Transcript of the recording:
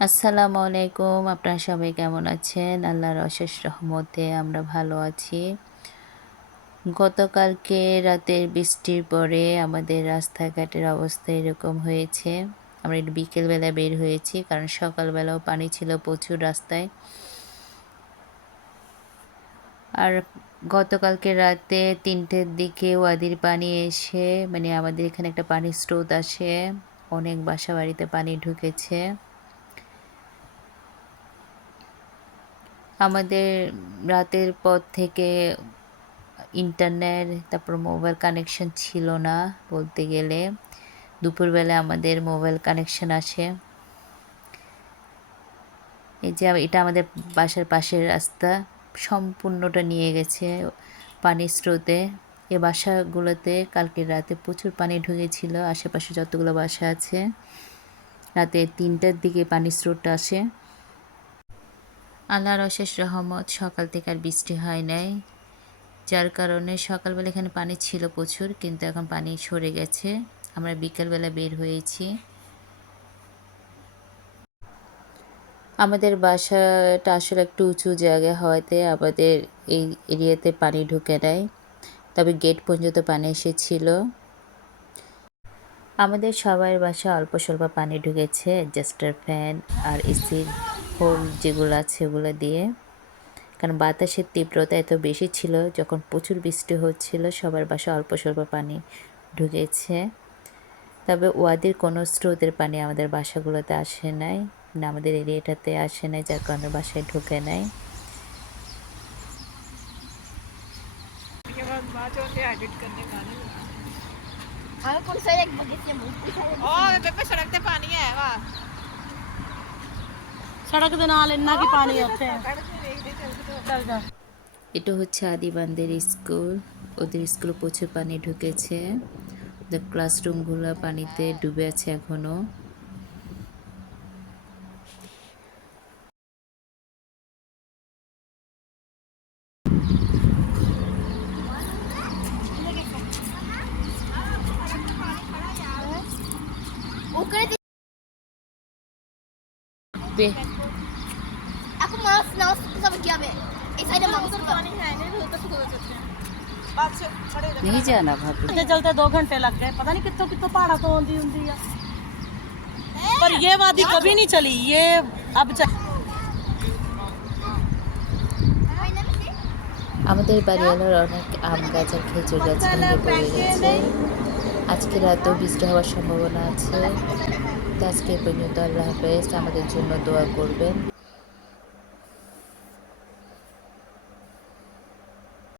আসসালামু আলাইকুম। আপনারা সবাই কেমন আছেন? আল্লাহর অশেষ রহমতে আমরা ভালো আছি। গতকালকে রাতের বৃষ্টির পরে আমাদের রাস্তাঘাটের অবস্থা এরকম হয়েছে। আমরা একটু বিকেলবেলা বের হয়েছি কারণ সকালবেলাও পানি ছিল প্রচুর রাস্তায়। আর গতকালকে রাতে ৩টের দিকে ওয়াদির পানি এসে আমাদের এখানে একটা পানির স্রোত আসে। অনেক বাসাবাড়িতে পানি ঢুকেছে। আমাদের রাতের পর থেকে ইন্টারনেট তারপর মোবাইল কানেকশন ছিল না বলতে গেলে। দুপুরবেলা আমাদের মোবাইল কানেকশন আসে। এই যে এটা আমাদের বাসার পাশের রাস্তা, সম্পূর্ণটা নিয়ে গেছে পানির স্রোতে। এ বাসাগুলোতে কালকে রাতে প্রচুর পানি ঢুকেছিল, আশেপাশে যতগুলো বাসা আছে। রাতে ৩টার দিকে পানির স্রোতটা আসে। আল্লাহর অশেষ রহমত, সকাল থেকে আর বৃষ্টি হয় নাই, যার কারণে সকালবেলা এখানে পানি ছিল প্রচুর, কিন্তু এখন পানি সরে গেছে। আমরা বিকালবেলা বের হয়েছি। আমাদের বাসাটা আসলে একটু উঁচু জায়গা হওয়াতে আমাদের এই এরিয়াতে পানি ঢুকে নেয়, তবে গেট পর্যন্ত পানি এসেছিল। আমাদের সবার বাসা অল্প স্বল্প পানি ঢুকেছে অ্যাডজাস্টার ফ্যান আর এসির হোল যেগুলো আছে ওগুলো দিয়ে, কারণ বাতাসের তীব্রতা এত বেশি ছিল। যখন প্রচুর বৃষ্টি হচ্ছিল সবার বাসা অল্প স্বল্প পানি ঢুকেছে। তবে ওয়াদির কোনো স্রোতের পানি আমাদের বাসাগুলোতে আসে নাই, না আমাদের এরিয়াটাতে আসে নাই, যার কারণে বাসায় ঢুকে নাই। सड़क दे नाल इन्ना की पानी है उत्थे এটা হচ্ছে আদিবানদের স্কুল। ওদের স্কুলে প্রচুর পানি ঢুকেছে। ওদের ক্লাসরুমগুলো পানিতে ডুবে আছে এখনো। Aku malas nawas sama Jame. Saya mau पानी है नहीं तो सुख हो सकते हैं नहीं जाना भाभी। चलते चलते 2 घंटे लग गए पता नहीं कितों कितों पहाड़ा तो आंदी हुंदी है पर ये वादी कभी नहीं चली ये अब আমাদের বাড়িওয়ালার অনেক আম গাছ আর খেজুর গাছ ভেঙে পড়ে গেছে। আজকে রাতেও বৃষ্টি হওয়ার সম্ভাবনা আছে। তো আজকে পর্যন্ত আল্লাহ হাফেজ। আমাদের জন্য দোয়া করবেন।